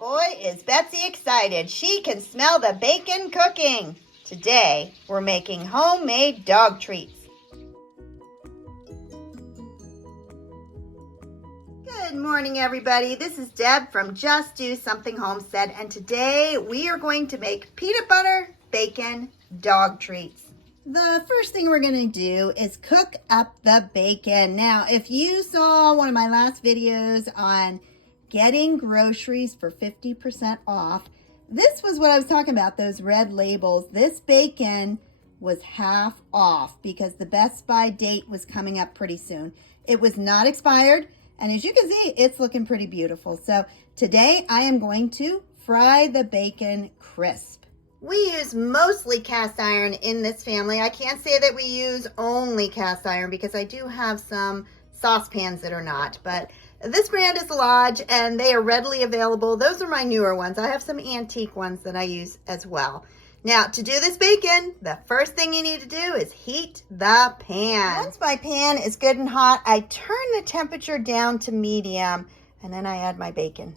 Boy, is Betsy excited. She can smell the bacon cooking. Today, we're making homemade dog treats. Good morning, everybody. This is Deb from Just Do Something Homestead, and today we are going to make peanut butter bacon dog treats. The first thing we're going to do is cook up the bacon. Now, if you saw one of my last videos on getting groceries for 50% off, this was what I was talking about, those red labels. This bacon was half off because the Best By date was coming up pretty soon. It was not expired, and as you can see, it's looking pretty beautiful. So today I am going to fry the bacon crisp. We use mostly cast iron in this family. I can't say that we use only cast iron because I do have some saucepans that are not, but this brand is Lodge and they are readily available. Those are my newer ones. I have some antique ones that I use as well. Now, to do this bacon, the first thing you need to do is heat the pan. Once my pan is good and hot, I turn the temperature down to medium and then I add my bacon.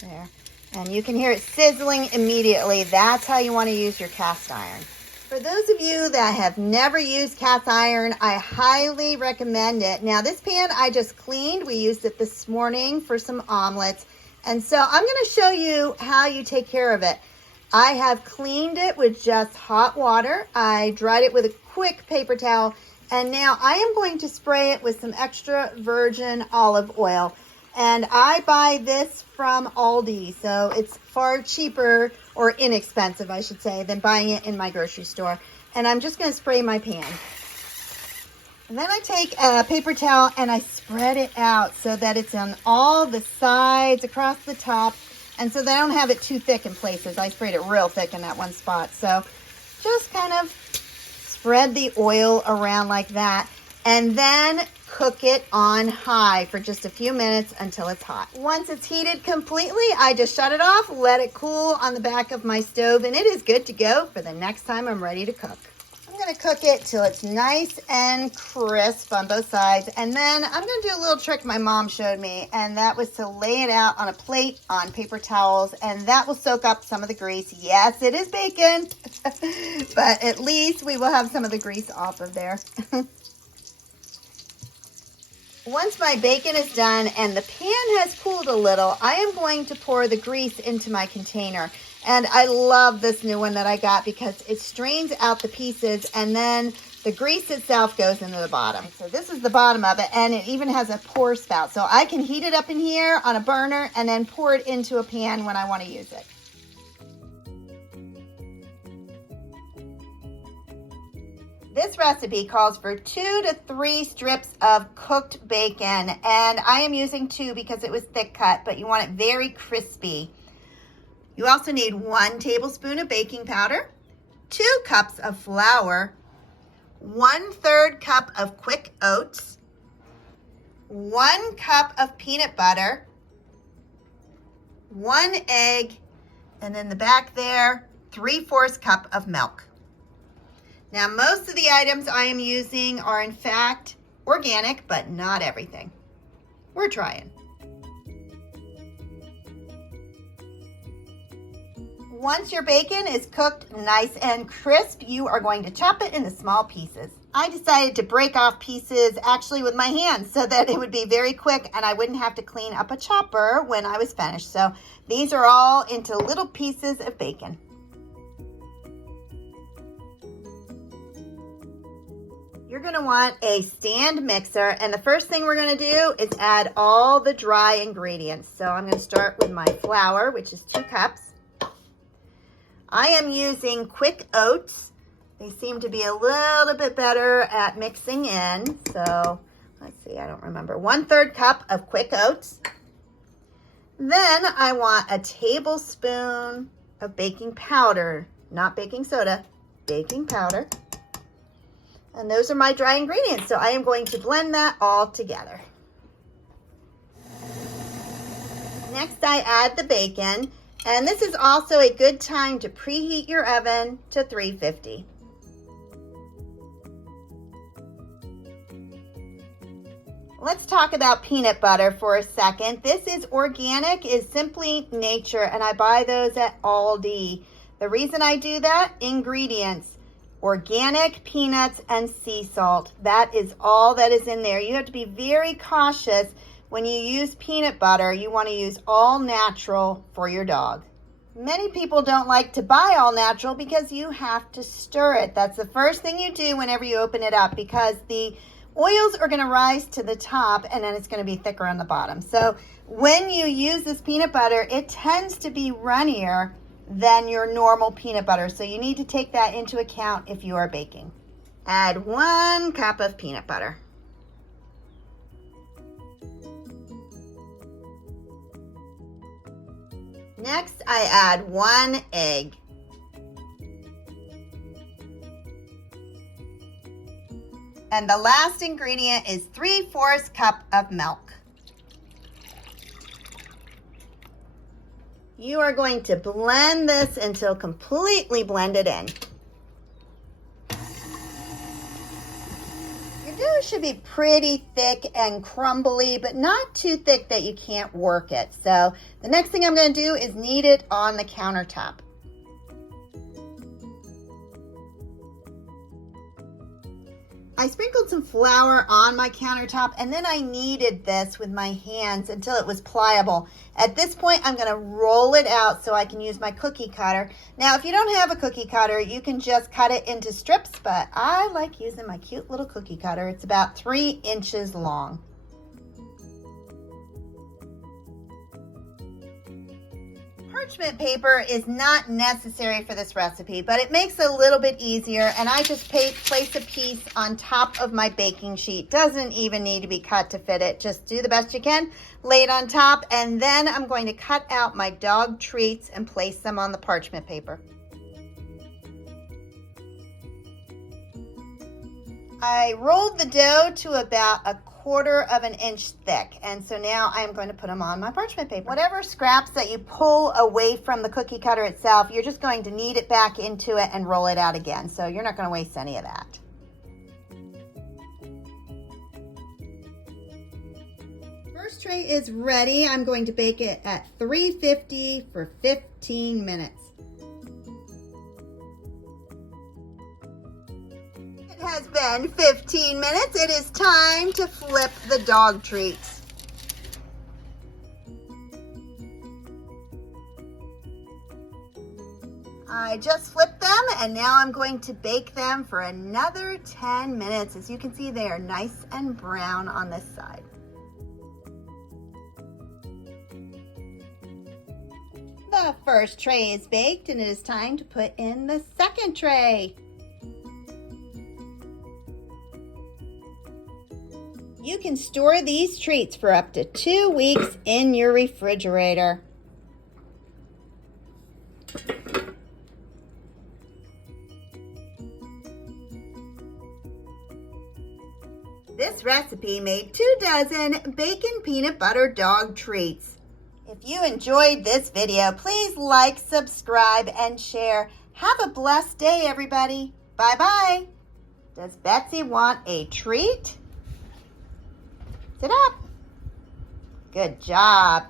There. And you can hear it sizzling immediately. That's how you want to use your cast iron. For those of you that have never used cast iron, I highly recommend it. Now, this pan I just cleaned. We used it this morning for some omelets. And so I'm going to show you how you take care of it. I have cleaned it with just hot water. I dried it with a quick paper towel. And now I am going to spray it with some extra virgin olive oil. And I buy this from Aldi, so it's far cheaper, or inexpensive, I should say, than buying it in my grocery store. And I'm just going to spray my pan. And then I take a paper towel and I spread it out so that it's on all the sides, across the top, and so that I don't have it too thick in places. I sprayed it real thick in that one spot. So just kind of spread the oil around like that. And then cook it on high for just a few minutes until it's hot. Once it's heated completely, I just shut it off, let it cool on the back of my stove, and it is good to go for the next time I'm ready to cook. I'm going to cook it till it's nice and crisp on both sides, and then I'm going to do a little trick my mom showed me, and that was to lay it out on a plate on paper towels, and that will soak up some of the grease. Yes, it is bacon, but at least we will have some of the grease off of there. Once my bacon is done and the pan has cooled a little, I am going to pour the grease into my container. And I love this new one that I got because it strains out the pieces and then the grease itself goes into the bottom. So this is the bottom of it, and it even has a pour spout. So I can heat it up in here on a burner and then pour it into a pan when I want to use it. This recipe calls for 2 to 3 strips of cooked bacon, and I am using 2 because it was thick cut, but you want it very crispy. You also need 1 tablespoon of baking powder, 2 cups of flour, 1/3 cup of quick oats, 1 cup of peanut butter, 1 egg, and in the back there, 3/4 cup of milk. Now, most of the items I am using are in fact organic, but not everything. We're trying. Once your bacon is cooked nice and crisp, you are going to chop it into small pieces. I decided to break off pieces actually with my hands so that it would be very quick and I wouldn't have to clean up a chopper when I was finished. So these are all into little pieces of bacon. You're going to want a stand mixer, and the first thing we're going to do is add all the dry ingredients. So I'm going to start with my flour, which is 2 cups. I am using quick oats. They seem to be a little bit better at mixing in. So let's see, I don't remember. 1/3 cup of quick oats. Then I want a tablespoon of baking powder, not baking soda, baking powder. And those are my dry ingredients, so I am going to blend that all together. Next, I add the bacon, and this is also a good time to preheat your oven to Let's talk about peanut butter for a second. This is organic, is simply nature, and I buy those at Aldi. The reason I do that, ingredients, organic peanuts and sea salt. That is all that is in there. You have to be very cautious when you use peanut butter. You want to use all natural for your dog. Many people don't like to buy all natural because you have to stir it. That's the first thing you do whenever you open it up, because the oils are going to rise to the top and then it's going to be thicker on the bottom. So when you use this peanut butter, it tends to be runnier than your normal peanut butter. So you need to take that into account if you are baking. Add 1 cup of peanut butter. Next, I add 1 egg. And the last ingredient is 3/4 cup of milk. You are going to blend this until completely blended in. Your dough should be pretty thick and crumbly, but not too thick that you can't work it. So the next thing I'm going to do is knead it on the countertop. I sprinkled some flour on my countertop and then I kneaded this with my hands until it was pliable. At this point, I'm going to roll it out so I can use my cookie cutter. Now, if you don't have a cookie cutter, you can just cut it into strips, but I like using my cute little cookie cutter. It's about 3 inches long. Parchment paper is not necessary for this recipe, but it makes it a little bit easier, and I just place a piece on top of my baking sheet. Doesn't even need to be cut to fit it. Just do the best you can, lay it on top, and then I'm going to cut out my dog treats and place them on the parchment paper. I rolled the dough to about 1/4 of an inch thick, and so now I'm going to put them on my parchment paper. Whatever scraps that you pull away from the cookie cutter itself, you're just going to knead it back into it and roll it out again, so you're not going to waste any of that. First tray is ready. I'm going to bake it at 350 for 15 minutes. Has been 15 minutes. It is time to flip the dog treats. I just flipped them and now I'm going to bake them for another 10 minutes. As you can see, they are nice and brown on this side. The first tray is baked and it is time to put in the second tray. You can store these treats for up to 2 weeks in your refrigerator. This recipe made 2 dozen bacon peanut butter dog treats. If you enjoyed this video, please like, subscribe, and share. Have a blessed day, everybody. Bye-bye. Does Betsy want a treat? Sit up. Good job.